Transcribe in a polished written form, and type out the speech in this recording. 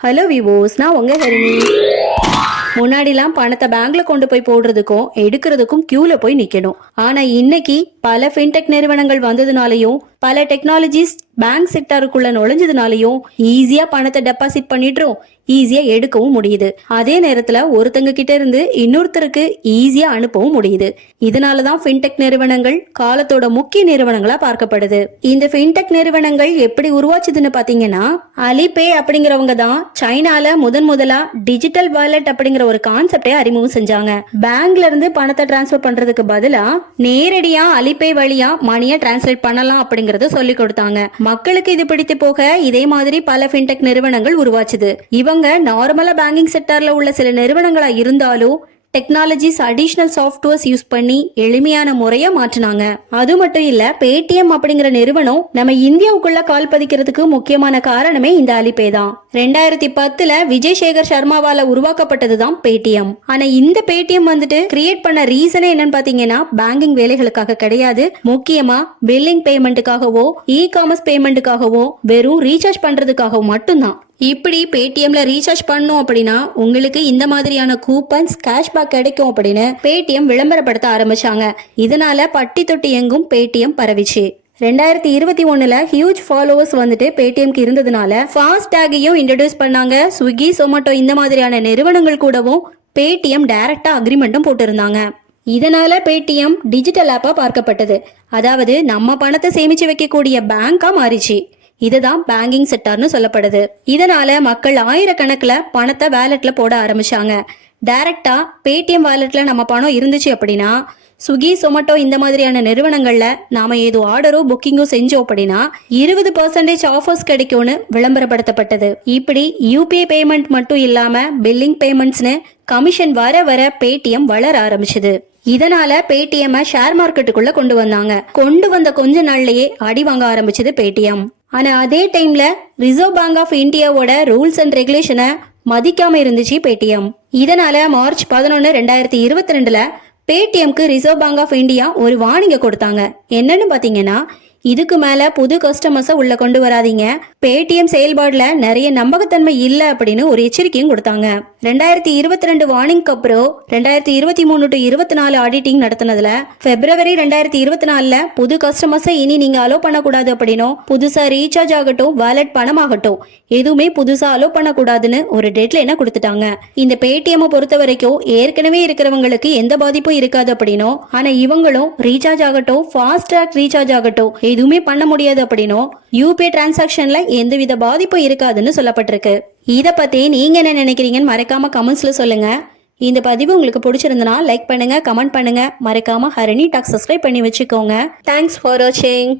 Hello விவோஸ், நான் உங்க ஹரிணி. முன்னாடிலாம் பணத்தை பேங்க்ல கொண்டு போய் போடுறதுக்கும் எடுக்கிறதுக்கும் கியூல போய் நிக்கணும். ஆனா இன்னைக்கு பல ஃபின்டெக் நிறுவனங்கள் வந்ததுனாலயும் பல டெக்னாலஜிஸ் பேங்க் செக்டாருக்குள்ள நுழைஞ்சதுனாலயும் ஈஸியா பணத்தை டெபாசிட் பண்ணிடுறோம், ஈஸியா எடுக்கவும் முடியுது. அதே நேரத்துல ஒருத்தங்க கிட்ட இருந்து இன்னொருத்தருக்கு ஈஸியா அனுப்பவும் முடியுது. இதனாலதான் ஃபின்டெக் நிறுவனங்கள் காலத்தோட முக்கிய நிறுவனங்களா பார்க்கப்படுது. இந்த ஃபின்டெக் நிறுவனங்கள் எப்படி உருவாச்சுதுன்னு பாத்தீங்கன்னா, அலிபே அப்படிங்கிறவங்க தான் சைனால முதலா டிஜிட்டல் வாலெட் அப்படிங்கிற ஒரு கான்செப்டை அறிமுகம் செஞ்சாங்க. பேங்க்ல இருந்து பணத்தை டிரான்ஸ்பர் பண்றதுக்கு பதிலா நேரடியா அலிபே வழியா மணியை டிரான்ஸ்லேட் பண்ணலாம் அப்படிங்கறத சொல்லி கொடுத்தாங்க. மக்களுக்கு இது பிடித்து போக இதே மாதிரி பல ஃபின்டெக் நிறுவனங்கள் உருவாச்சுது. இவங்க நார்மலா பேங்கிங் செக்டார்ல உள்ள சில நிறுவனங்களா இருந்தாலும் டெக்னாலஜிஸ் அடிஷனல் சாஃப்ட்வேர்ஸ் யூஸ் பண்ணி எளிமையான முறையை மாற்றினாங்க. அது மட்டும் இல்ல, பேடிஎம் அப்படிங்கிற நிறுவனம் நம்ம இந்தியாவுக்குள்ள கால் பதிக்கிறதுக்கு முக்கியமான காரணமே இந்த அலிபே தான். 2010 விஜய் சேகர் சர்மாவால உருவாக்கப்பட்டதுதான் பேடிஎம். ஆனா இந்த பேடிஎம் கிரியேட் பண்ண ரீசனே என்னன்னு பாத்தீங்கன்னா, பேங்கிங் வேலைகளுக்காக கிடையாது, முக்கியமா பில்லிங் பேமெண்ட்டுக்காகவோ இ காமர்ஸ் பேமெண்ட்டுக்காகவோ வெறும் ரீசார்ஜ் பண்றதுக்காகவும் மட்டும்தான். இப்படி பேடிஎம்ல ரீசார்ஜ் பண்ணும் அப்படின்னா உங்களுக்கு இந்த மாதிரியான கூப்பன்ஸ் கேஷ்பேக் கிடைக்கும் அப்படின்னு பேடிஎம் விளம்பரப்படுத்த ஆரம்பிச்சாங்க. இதனால பட்டி தொட்டி எங்கும் பேடிஎம் பரவிச்சு. 2021 ஹியூஜ் ஃபாலோவர்ஸ் பேடிஎம்க்கு இருந்ததுனால ஃபாஸ்டேகையும் இன்ட்ரோடியூஸ் பண்ணாங்க. ஸ்விக்கி, சொமேட்டோ இந்த மாதிரியான நிறுவனங்கள் கூடவும் பேடிஎம் டைரக்டா அக்ரிமெண்ட்டும் போட்டிருந்தாங்க. இதனால பேடிஎம் டிஜிட்டல் ஆப்பா பார்க்கப்பட்டது. அதாவது நம்ம பணத்தை சேமிச்சு வைக்கக்கூடிய பேங்கா மாறிச்சு. இதுதான் பேங்கிங் செக்டார்னு சொல்லப்படுது. இதனால மக்கள் ஆயிரக்கணக்கில் பணத்தை வேலெட்ல போட ஆரம்பிச்சாங்க. டைரக்டா பேடிஎம் வாலெட்ல நம்ம பணம் இருந்துச்சு அப்படின்னா ஸ்விக்கி, சொமேட்டோ இந்த மாதிரியான நிறுவனங்கள்ல நாம ஏதோ ஆர்டரோ புக்கிங்கோ செஞ்சோம் அப்படின்னா 20% ஆஃபர்ஸ் கிடைக்கும்னு விளம்பரப்படுத்தப்பட்டது. இப்படி யூபிஐ பேமெண்ட் மட்டும் இல்லாம பில்லிங் பேமெண்ட்ஸ்னு கமிஷன் வர வர பேடிஎம் வளர ஆரம்பிச்சது. இதனால பேடிஎம் ஷேர் மார்க்கெட்டுக்குள்ள கொண்டு வந்த கொஞ்ச நாள்லயே அடி வாங்க ஆரம்பிச்சது பேடிஎம். ஆனா அதே டைம்ல ரிசர்வ் பேங்க் ஆஃப் இந்தியாவோட ரூல்ஸ் அண்ட் ரெகுலேஷனை மதிக்காம இருந்துச்சு பேடிஎம். இதனால மார்ச் 11, 2022 பேடிஎம்க்கு ரிசர்வ் பேங்க் ஆஃப் இந்தியா ஒரு வார்னிங்கை கொடுத்தாங்க. என்னன்னு பாத்தீங்கன்னா, இதுக்கு மேல புது கஸ்டமர்ஸை உள்ள கொண்டு வராதீங்க, பேடிஎம் செயல்பாடுல நிறைய நம்பகத்தன்மை இல்ல அப்படின்னு ஒரு எச்சரிக்கையும் கொடுத்தாங்க. 2022 வார்னிங்க்கு அப்புறம் 2023 to 24 ஆடிட்டிங் நடத்தினதுல பிப்ரவரி 2024 புது கஸ்டமர்ஸை இனி நீங்க அலோ பண்ணக்கூடாது அப்படின்னும், புதுசா ரீசார்ஜ் ஆகட்டும் வாலெட் பணமாகட்டும் எதுவுமே புதுசா அலோ பண்ணக்கூடாதுன்னு ஒரு டெட்லைனை கொடுத்துட்டாங்க. இந்த பேடிஎம் பொறுத்த வரைக்கும் ஏற்கனவே இருக்கிறவங்களுக்கு எந்த பாதிப்பும் இருக்காது அப்படின்னும், ஆனா இவங்களும் ரீசார்ஜ் ஆகட்டும் ஃபாஸ்ட்ராக் ரீசார்ஜ் ஆகட்டும் எதுவுமே பண்ண முடியாது அப்படின்னும், யூபிஐ டிரான்சாக்ஷன்ல எந்தவித பாதிப்பும் இருக்காதுன்னு சொல்லப்பட்டிருக்கு. இத பத்தி நீங்க என்ன நினைக்கிறீங்கன்னு மறக்காம கமெண்ட்ஸ்ல சொல்லுங்க. இந்த பதிவு உங்களுக்கு பிடிச்சிருந்தனா லைக் பண்ணுங்க, கமெண்ட் பண்ணுங்க, மறக்காம ஹரிணி டாக் சப்ஸ்கிரைப் பண்ணி வச்சுக்கோங்க. தேங்க்ஸ் ஃபார் வாட்சிங்.